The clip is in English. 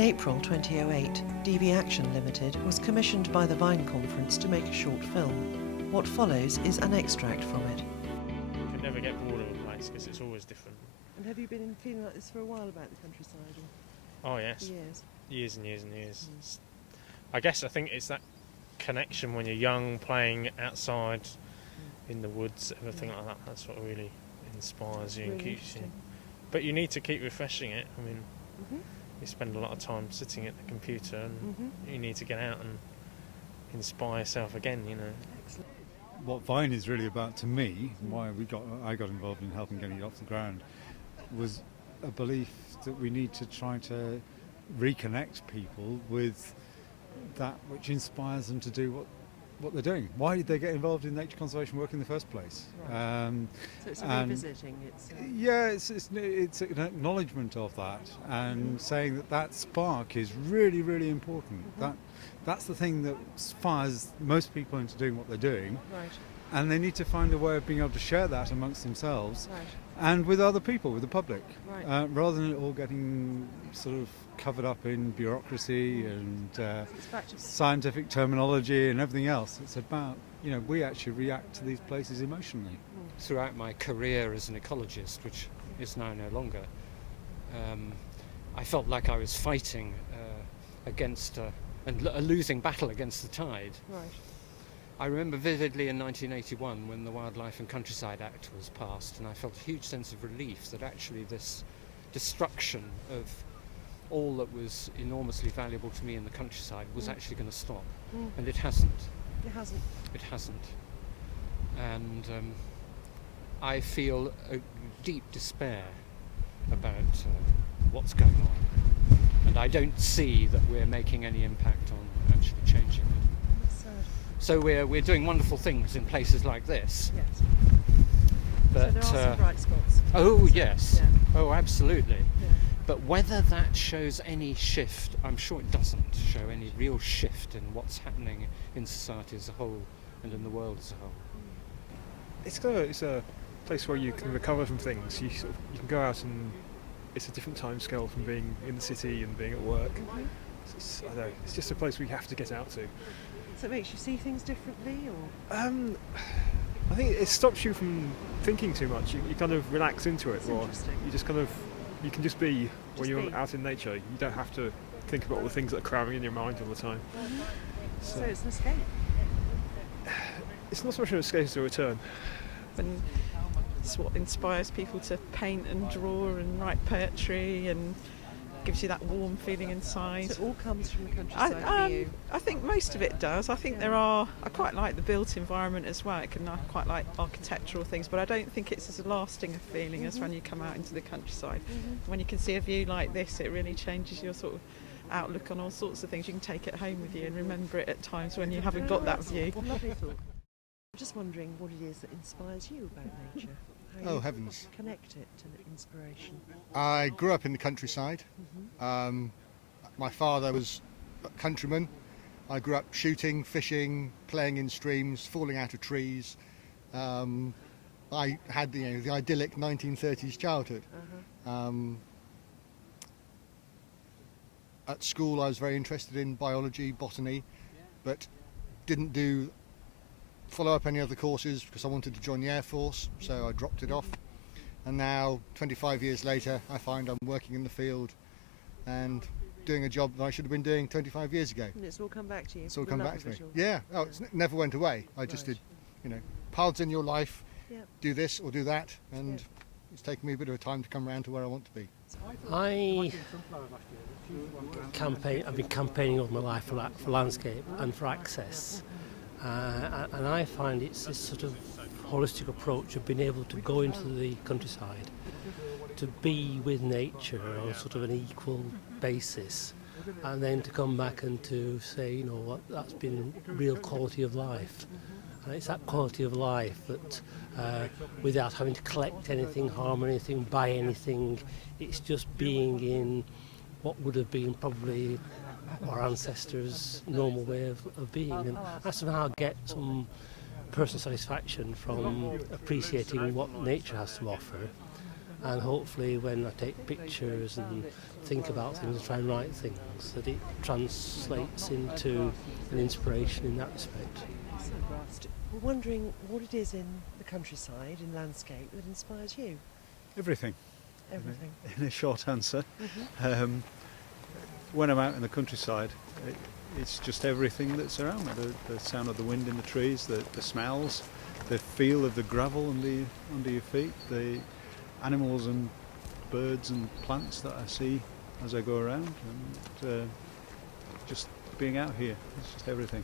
April 2008, DV Action Limited was commissioned by the Vine Conference to make a short film. What follows is an extract from it. You can never get bored of a place because it's always different. And have you been feeling like this for a while about the countryside? Oh yes. Years. Years and years and years. I think it's that connection when you're young, playing outside in the woods, everything like that. That's what really inspires you and Really keeps you. But you need to keep refreshing it. I mean, you spend a lot of time sitting at the computer, and you need to get out and inspire yourself again. You know. Excellent. What Vine is really about to me, why I got involved in helping getting it off the ground, was a belief that we need to try to reconnect people with that which inspires them to do what they're doing. Why did they get involved in nature conservation work in the first place? Right. So it's revisiting. It's an acknowledgement of that, and saying that spark is really, really important. That's the thing that inspires most people into doing what they're doing. Right. And they need to find a way of being able to share that amongst themselves. Right. And with other people, with the public, Right. rather than it all getting sort of covered up in bureaucracy and scientific terminology and everything else. It's about, we actually react to these places emotionally. Throughout my career as an ecologist, which is now no longer, I felt like I was fighting against a losing battle against the tide. Right. I remember vividly in 1981 when the Wildlife and Countryside Act was passed, and I felt a huge sense of relief that actually this destruction of all that was enormously valuable to me in the countryside was actually going to stop. And it hasn't. It hasn't. It hasn't. And I feel a deep despair about what's going on. And I don't see that we're making any impact on actually changing it. That's sad. So we're doing wonderful things in places like this. Yes. But, so there are some bright spots. Oh yes. Yeah. Oh absolutely. Yeah. But whether that shows any shift, I'm sure it doesn't show any real shift in what's happening in society as a whole and in the world as a whole. It's a place where you can recover from things. You can go out, and it's a different time scale from being in the city and being at work. I don't know, it's just a place we have to get out to. So it makes you see things differently, or? I think it stops you from thinking too much. You kind of relax into it, or you just you can just be when you're out in nature. You don't have to think about all the things that are cramming in your mind all the time. So it's an escape. It's not so much an escape as a return. And it's what inspires people to paint and draw and write poetry, and gives you that warm feeling inside. So it all comes from the countryside for you? I think most of it does. I think I quite like the built environment as well. I quite like architectural things, but I don't think it's as lasting a feeling as when you come out into the countryside. When you can see a view like this, it really changes your sort of outlook on all sorts of things. You can take it home with you and remember it at times when you haven't got that view. Lovely thought. I'm just wondering what it is that inspires you about nature. How Oh, you heavens. Connect it to the inspiration. I grew up in the countryside. My father was a countryman. I grew up shooting, fishing, playing in streams, falling out of trees. I had the idyllic 1930s childhood. At school I was very interested in biology, botany, but didn't follow up any other courses because I wanted to join the Air Force, so I dropped it off. And now, 25 years later, I find I'm working in the field and doing a job that I should have been doing 25 years ago. And it's all come back to you? It's all come back to me. Yeah, it never went away. I just did, paths in your life, do this or do that, and it's taken me a bit of a time to come around to where I want to be. I've been campaigning all my life for landscape and for access. And I find it's this sort of holistic approach of being able to go into the countryside, to be with nature on sort of an equal basis, and then to come back and to say, that's been real quality of life. And it's that quality of life that, without having to collect anything, harm anything, buy anything, it's just being in what would have been probably our ancestors' normal way of being. And I somehow get some personal satisfaction from appreciating what nature has to offer, and hopefully when I take pictures and think about things and try and write things, that it translates into an inspiration in that respect. We're wondering what it is in the countryside, in landscape, that inspires you. Everything. Everything. In a short answer. Mm-hmm. When I'm out in the countryside, it's just everything that's around me. The sound of the wind in the trees, the smells, the feel of the gravel under your feet, the animals and birds and plants that I see as I go around, and just being out here. It's just everything.